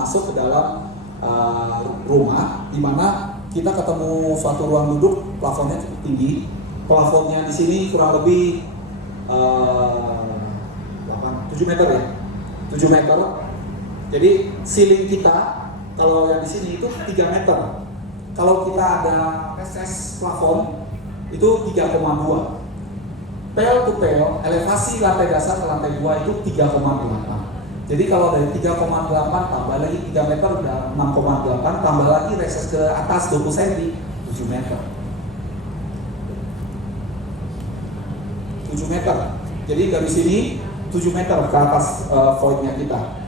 masuk ke dalam rumah, di mana kita ketemu suatu ruang duduk, plafonnya cukup tinggi. Plafonnya di sini kurang lebih 7 meter ya, 7 meter. Jadi ceiling kita kalau yang di sini itu 3 meter. Kalau kita ada reses plafon itu 3,2. Pel to pel, elevasi lantai dasar ke lantai 2 itu 3,8. Jadi kalau dari 3,8 tambah lagi 3 meter udah 6,8, tambah lagi reses ke atas 20 cm, 7 meter. 7 meter. Jadi dari sini 7 meter ke atas voidnya kita.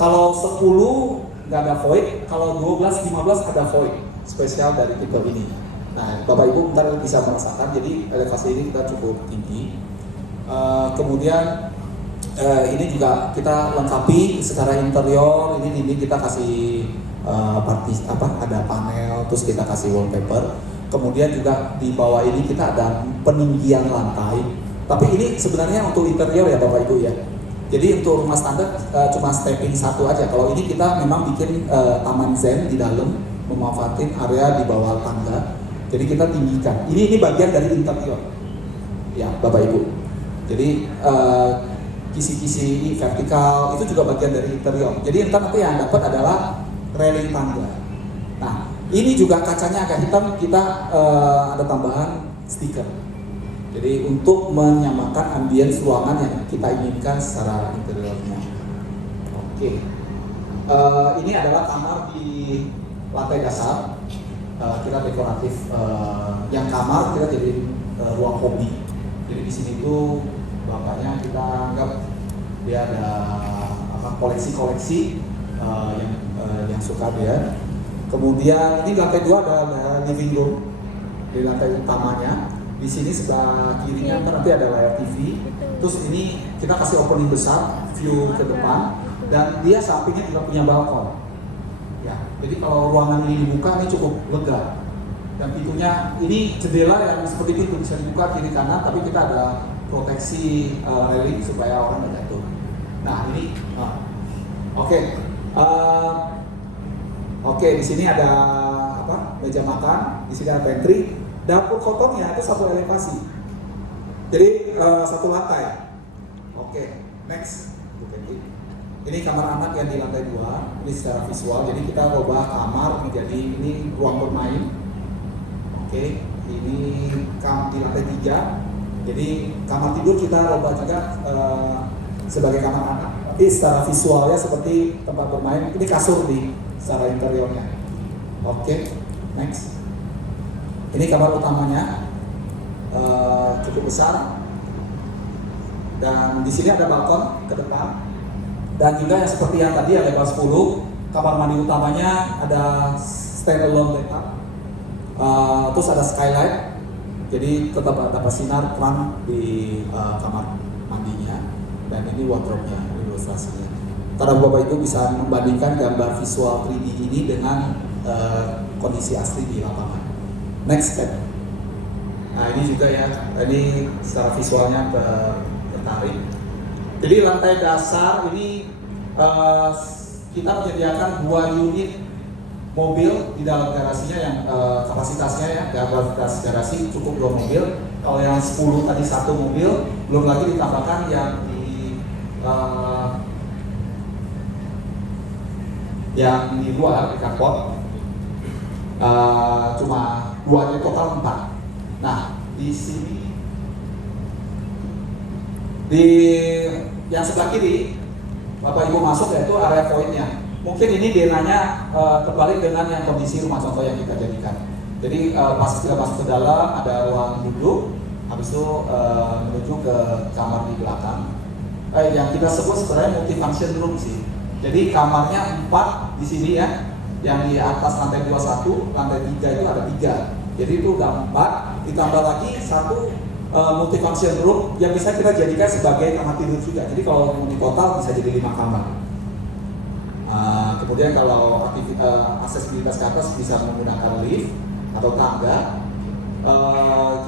Kalau 10 nggak ada void, kalau 12, 15 ada void spesial dari tipe ini. Nah, Bapak Ibu bentar bisa merasakan, jadi elevasi ini kita cukup tinggi. Kemudian ini juga kita lengkapi secara interior. Ini kita kasih ada panel, terus kita kasih wallpaper. Kemudian juga di bawah ini kita ada peninggian lantai. Tapi ini sebenarnya untuk interior ya Bapak Ibu ya. Jadi untuk rumah standar cuma stepping satu aja. Kalau ini kita memang bikin taman zen di dalam, memanfaatin area di bawah tangga. Jadi kita tinggikan. Ini bagian dari interior, ya Bapak Ibu. Jadi kisi-kisi vertikal itu juga bagian dari interior. Jadi nanti yang dapat adalah railing tangga. Nah, ini juga kacanya agak hitam, kita ada tambahan stiker. Jadi untuk menyamakan ambience ruangan yang kita inginkan secara interiornya. Oke, ini adalah kamar di lantai dasar. Kita dekoratif, yang kamar kita jadi ruang hobi. Jadi di sini tuh bapaknya kita anggap dia ada koleksi-koleksi yang suka dia. Kemudian ini lantai 2 ada living room di lantai utamanya. Di sini sebelah kirinya nanti ada layar TV. Terus ini kita kasih opening besar, view ke depan, dan dia sampingnya juga punya balkon. Ya, jadi kalau ruangan ini dibuka ini cukup lega. Dan pintunya ini jendela yang seperti pintu bisa dibuka kiri kanan, tapi kita ada proteksi railing supaya orang tidak jatuh. Nah ini, oke, di sini ada meja makan, di sini ada pantry. Dapur kotornya itu satu elevasi, jadi satu lantai. Oke, next. Ini kamar anak yang di lantai 2. Ini secara visual, jadi kita ubah kamar menjadi ini ruang bermain. Oke, ini di lantai 3. Jadi kamar tidur kita ubah juga sebagai kamar anak. Tapi secara visualnya seperti tempat bermain. Ini kasur di secara interiornya. Oke, next. Ini kamar utamanya, cukup besar, dan di sini ada balkon ke depan, dan juga yang seperti yang tadi lebar 10, kamar mandi utamanya ada standalone bathtub, terus ada skylight, jadi tetap dapat sinar terang di kamar mandinya, dan ini wardrobe-nya, ilustrasinya. Karena Bapak Ibu bisa membandingkan gambar visual 3D ini dengan kondisi asli di lapangan. Next step. Nah ini juga ya, ini secara visualnya tertarik. Jadi lantai dasar ini kita menyediakan 2 unit mobil di dalam garasinya yang kapasitasnya ya, kapasitas garasi cukup 2 mobil. Kalau yang 10 tadi 1 mobil, belum lagi ditambahkan yang di luar di carport. Cuma 2-nya total 4. Nah, di sini di yang sebelah kiri Bapak Ibu masuk yaitu area voidnya. Mungkin ini denanya terbalik dengan yang kondisi rumah contoh yang kita jadikan. Jadi pas kita masuk ke dalam ada ruang duduk, habis itu menuju ke kamar di belakang. Yang kita sebut sebenarnya multifunction room sih. Jadi kamarnya 4 di sini ya. Yang di atas lantai 21, lantai 3 itu ada 3. Jadi itu udah 4, ditambah lagi 1 multifunction room yang bisa kita jadikan sebagai kamar tidur juga. Jadi kalau di total bisa jadi 5 kamar. Kemudian kalau aksesibilitas ke atas bisa menggunakan lift atau tangga.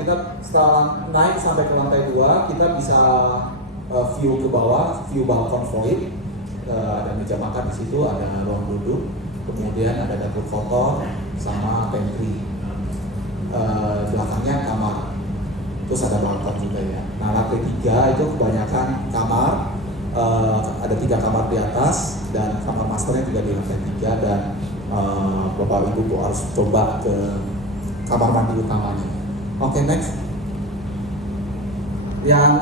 Kita setelah naik sampai ke lantai 2, kita bisa view ke bawah, view balkon void. ada meja makan di situ, ada ruang duduk, kemudian ada dapur kotor sama pantry. Belakangnya kamar, terus ada balkon juga ya. Nah, lantai 3 itu kebanyakan kamar, ada 3 kamar di atas dan kamar masternya juga di lantai 3 dan bapak ibu harus coba ke kamar mandi utamanya. Oke, next. Yang